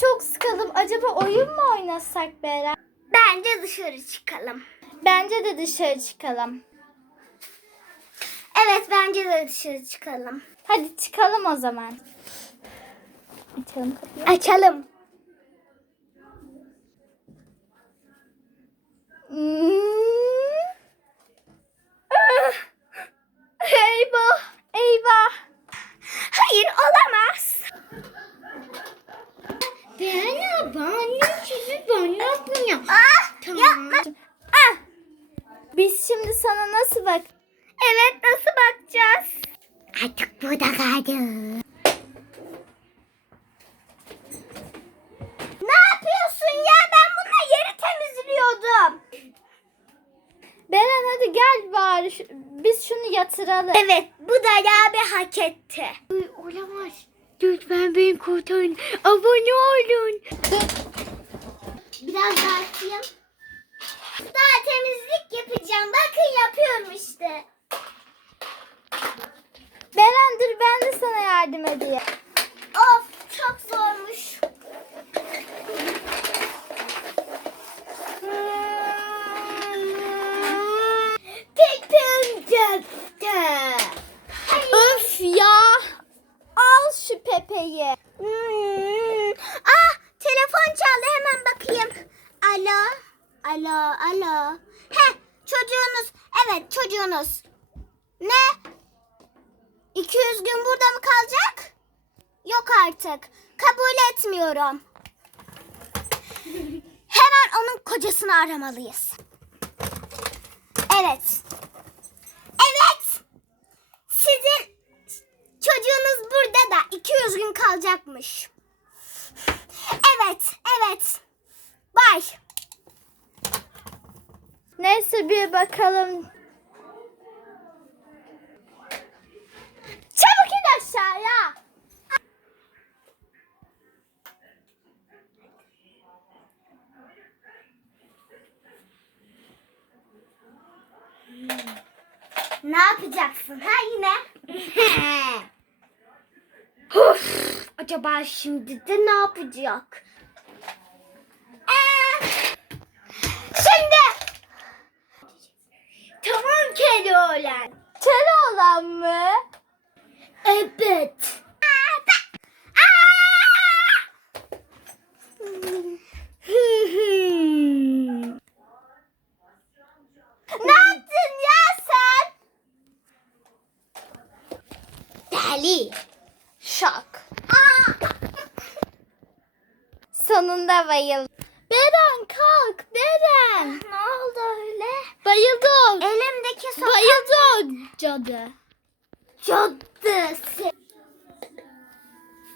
çok sıkıldım. Acaba oyun mu oynasak Beren? Bence dışarı çıkalım. Bence de dışarı çıkalım. Evet bence de dışarı çıkalım. Hadi çıkalım o zaman. Açalım kapıyı. Açalım. Hmm. Ah! Eyvah, eyvah. Hayır olamaz. Ben ben şimdi ben yapmıyorum. Ah, Yapma. Ah! Biz şimdi sana nasıl bak? Evet nasıl bakacağız? Artık burada kaldı. Ne yapıyorsun ya? Ben bununla yeri temizliyordum. Beren hadi gel bari. Biz şunu yatıralım. Evet bu da abi hak etti. Olamaz. Lütfen beni kurtarın. Abone olun. Şu Pepe'yi. Hmm. Ah telefon çaldı hemen bakayım. Alo. Alo alo. He çocuğunuz. Evet çocuğunuz. Ne? 200 gün burada mı kalacak? Yok artık. Kabul etmiyorum. Hemen onun kocasını aramalıyız. Evet. Sizin çocuğunuz burada da 200 gün kalacakmış. Evet, evet. Bay. Neyse bir bakalım. Çabuk in aşağıya. Ne yapacaksın ha yine? Acaba şimdi de ne yapacak? Ee, şimdi. Tamam Keloğlan. Keloğlan mı? Evet. Ne yaptın Sonunda bayıldım. Beren kalk Beren. Ne oldu öyle? Bayıldım. Elimdeki sokak Bayıldı o cadı. cadısı.